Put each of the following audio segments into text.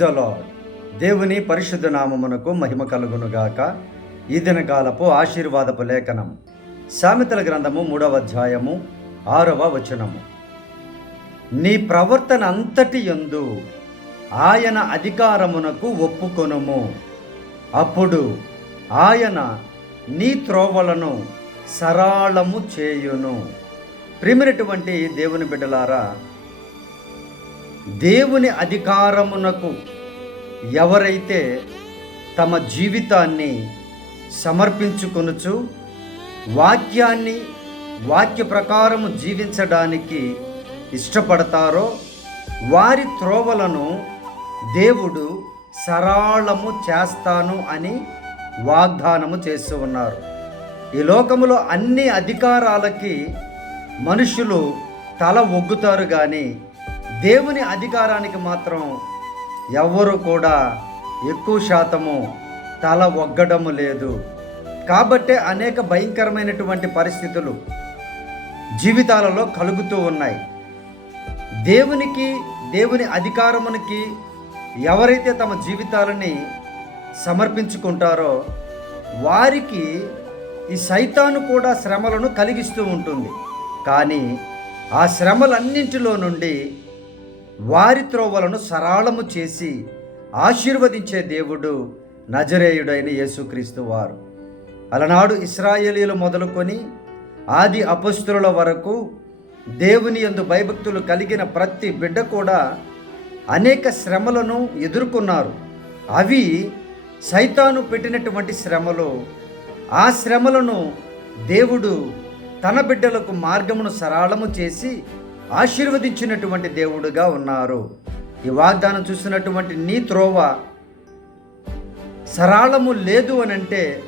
Praise the దేవుని పరిశుద్ధ నామమునకు మహిమ కలుగునుగాక. ఈ దినకాలపు ఆశీర్వాదపు లేఖనం. సామెతల గ్రంథము మూడవ అధ్యాయము ఆరవ వచనము. నీ ప్రవర్తన అంతటి యందు ఆయన అధికారమునకు ఒప్పుకొనుము. అప్పుడు ఆయన నీ త్రోవలను సరాళము చేయును. ప్రిమినటువంటి దేవుని బిడ్డలారా దేవుని అధికారమునకు ఎవరైతే తమ జీవితాన్ని సమర్పించుకొనుచు వాక్యాన్ని వాక్య ప్రకారము జీవించడానికి ఇష్టపడతారో వారి త్రోవలను దేవుడు సరాళము చేస్తాను అని వాగ్దానము చేస్తూ ఉన్నారు. ఈ లోకములో అన్ని అధికారాలకి మనుషులు తల ఒగ్గుతారు కానీ దేవుని అధికారానికి మాత్రం ఎవ్వరు కూడా ఎక్కువ శాతము తల ఒగ్గడము లేదు. కాబట్టే అనేక భయంకరమైనటువంటి పరిస్థితులు జీవితాలలో కలుగుతూ ఉన్నాయి. దేవునికి దేవుని అధికారమునికి ఎవరైతే తమ జీవితాలని సమర్పించుకుంటారో వారికి ఈ సైతాను కూడా శ్రమలను కలిగిస్తూ ఉంటుంది. కానీ ఆ శ్రమలన్నింటిలో నుండి వారి త్రోవలను సరాళము చేసి ఆశీర్వదించే దేవుడు నజరేయుడైన యేసుక్రీస్తు వారు. అలనాడు ఇస్రాయేలీలు మొదలుకొని ఆది అపస్తుల వరకు దేవుని యందు భయభక్తులు కలిగిన ప్రతి బిడ్డ కూడా అనేక శ్రమలను ఎదుర్కొన్నారు. అవి సైతాను పెట్టినటువంటి శ్రమలు ఆ శ్రమలను దేవుడు తన బిడ్డలకు మార్గమును సరళము చేసి ఆశీర్వదించినటువంటి దేవుడుగా ఉన్నారు. ఈ వాగ్దానం చూసినటువంటి నీ త్రోవ సరళము లేదు అని అంటే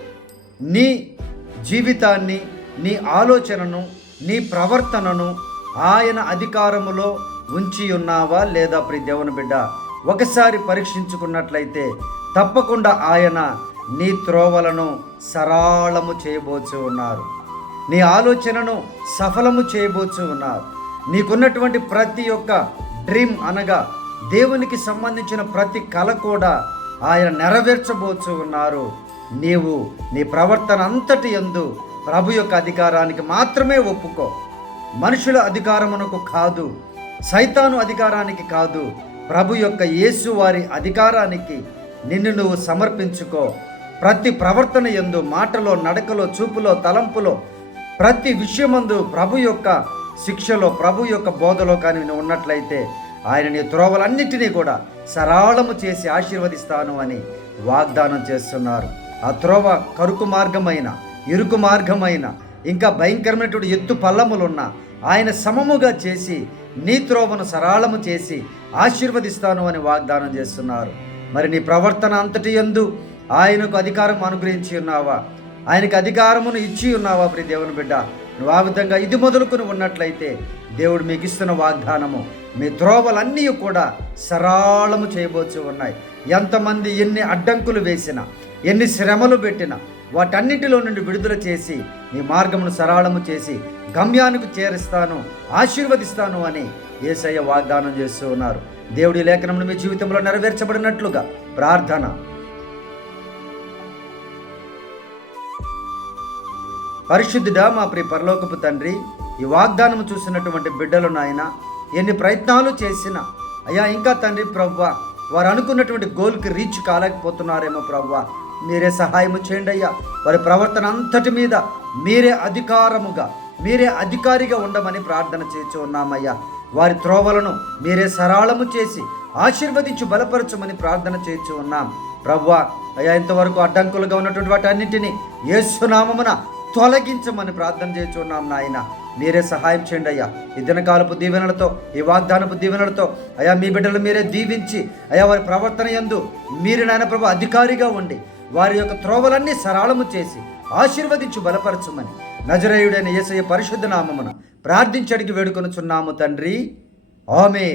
నీ జీవితాన్ని నీ ఆలోచనను నీ ప్రవర్తనను ఆయన అధికారములో ఉంచి ఉన్నావా లేదా ప్రి దేవుని బిడ్డ? ఒకసారి పరీక్షించుకున్నట్లయితే తప్పకుండా ఆయన నీ త్రోవలను సరళము చేయబోచు ఉన్నారు. నీ ఆలోచనను సఫలము చేయబోచు ఉన్నారు. నీకున్నటువంటి ప్రతి ఒక్క డ్రీమ్ అనగా దేవునికి సంబంధించిన ప్రతి కళ కూడా ఆయన నెరవేర్చబోచు ఉన్నారు. నీవు నీ ప్రవర్తన అంతటి ఎందు ప్రభు యొక్క అధికారానికి మాత్రమే ఒప్పుకో. మనుషుల అధికారమునకు కాదు సైతాను అధికారానికి కాదు ప్రభు యొక్క యేసు వారి అధికారానికి నిన్ను నువ్వు సమర్పించుకో. ప్రతి ప్రవర్తన ఎందు మాటలో నడకలో చూపులో తలంపులో ప్రతి విషయమందు ప్రభు యొక్క శిక్షలో ప్రభు యొక్క బోధలో కానీ నువ్వు ఉన్నట్లయితే ఆయన నీ త్రోవలన్నింటినీ కూడా సరళము చేసి ఆశీర్వదిస్తాను అని వాగ్దానం చేస్తున్నారు. ఆ త్రోవ కరుకు మార్గమైన ఇరుకు మార్గమైన ఇంకా భయంకరమైనటువంటి ఎత్తు పల్లములున్న ఆయన సమముగా చేసి నీ త్రోవను సరళము చేసి ఆశీర్వదిస్తాను అని వాగ్దానం చేస్తున్నారు. మరి నీ ప్రవర్తన అంతటి ఎందు ఆయనకు అధికారం అనుగ్రహించి ఉన్నావా? ఆయనకు అధికారమును ఇచ్చి ఉన్నావా ప్రి దేవుని బిడ్డ? నువ్వు ఆ విధంగా ఇది మొదలుకొని ఉన్నట్లయితే దేవుడు మీకు ఇస్తున్న వాగ్దానము మీ త్రోవలన్నీ కూడా సరళము చేయబోచి ఉన్నాయి. ఎంతమంది ఎన్ని అడ్డంకులు వేసినా ఎన్ని శ్రమలు పెట్టినా వాటన్నిటిలో నుండి విడుదల చేసి మీ మార్గమును సరళము చేసి గమ్యానికి చేరుస్తాను ఆశీర్వదిస్తాను అని ఏసయ్య వాగ్దానం చేస్తూ ఉన్నారు. దేవుడి లేఖనమును మీ జీవితంలో నెరవేర్చబడినట్లుగా ప్రార్థన. పరిశుద్ధుడా మా ప్రియ పరలోకపు తండ్రి ఈ వాగ్దానం చూసినటువంటి బిడ్డలు నాయన ఎన్ని ప్రయత్నాలు చేసినా అయ్యా ఇంకా తండ్రి ప్రవ్వ వారు అనుకున్నటువంటి గోల్కి రీచ్ కాలేకపోతున్నారేమో ప్రవ్వ మీరే సహాయము చేయండి అయ్యా. వారి ప్రవర్తన అంతటి మీద మీరే అధికారముగా మీరే అధికారిగా ఉండమని ప్రార్థన చేసి ఉన్నామయ్యా. వారి త్రోవలను మీరే సరళము చేసి ఆశీర్వదించి బలపరచమని ప్రార్థన చేసి ఉన్నాం. ప్రవ్వ అయ్యా ఇంతవరకు అడ్డంకులుగా ఉన్నటువంటి వాటి అన్నింటినీ ఏసునామమున తొలగించమని ప్రార్థన చేస్తున్నాం నాయన. మీరే సహాయం చేయండి అయ్యా. ఈ దినకాలపు దీవెనలతో ఈ వాగ్దానపు దీవెనలతో అయ్యా మీ బిడ్డలు మీరే దీవించి అయ్యా వారి ప్రవర్తన ఎందు మీరు నాయన ప్రభు అధికారిగా ఉండి వారి యొక్క త్రోవలన్నీ సరళము చేసి ఆశీర్వదించి బలపరచమని. నజరేయుడైన యేసయ్య పరిశుద్ధ నామమున ప్రార్థించడికి వేడుకొనుచున్నాము తండ్రి. ఆమె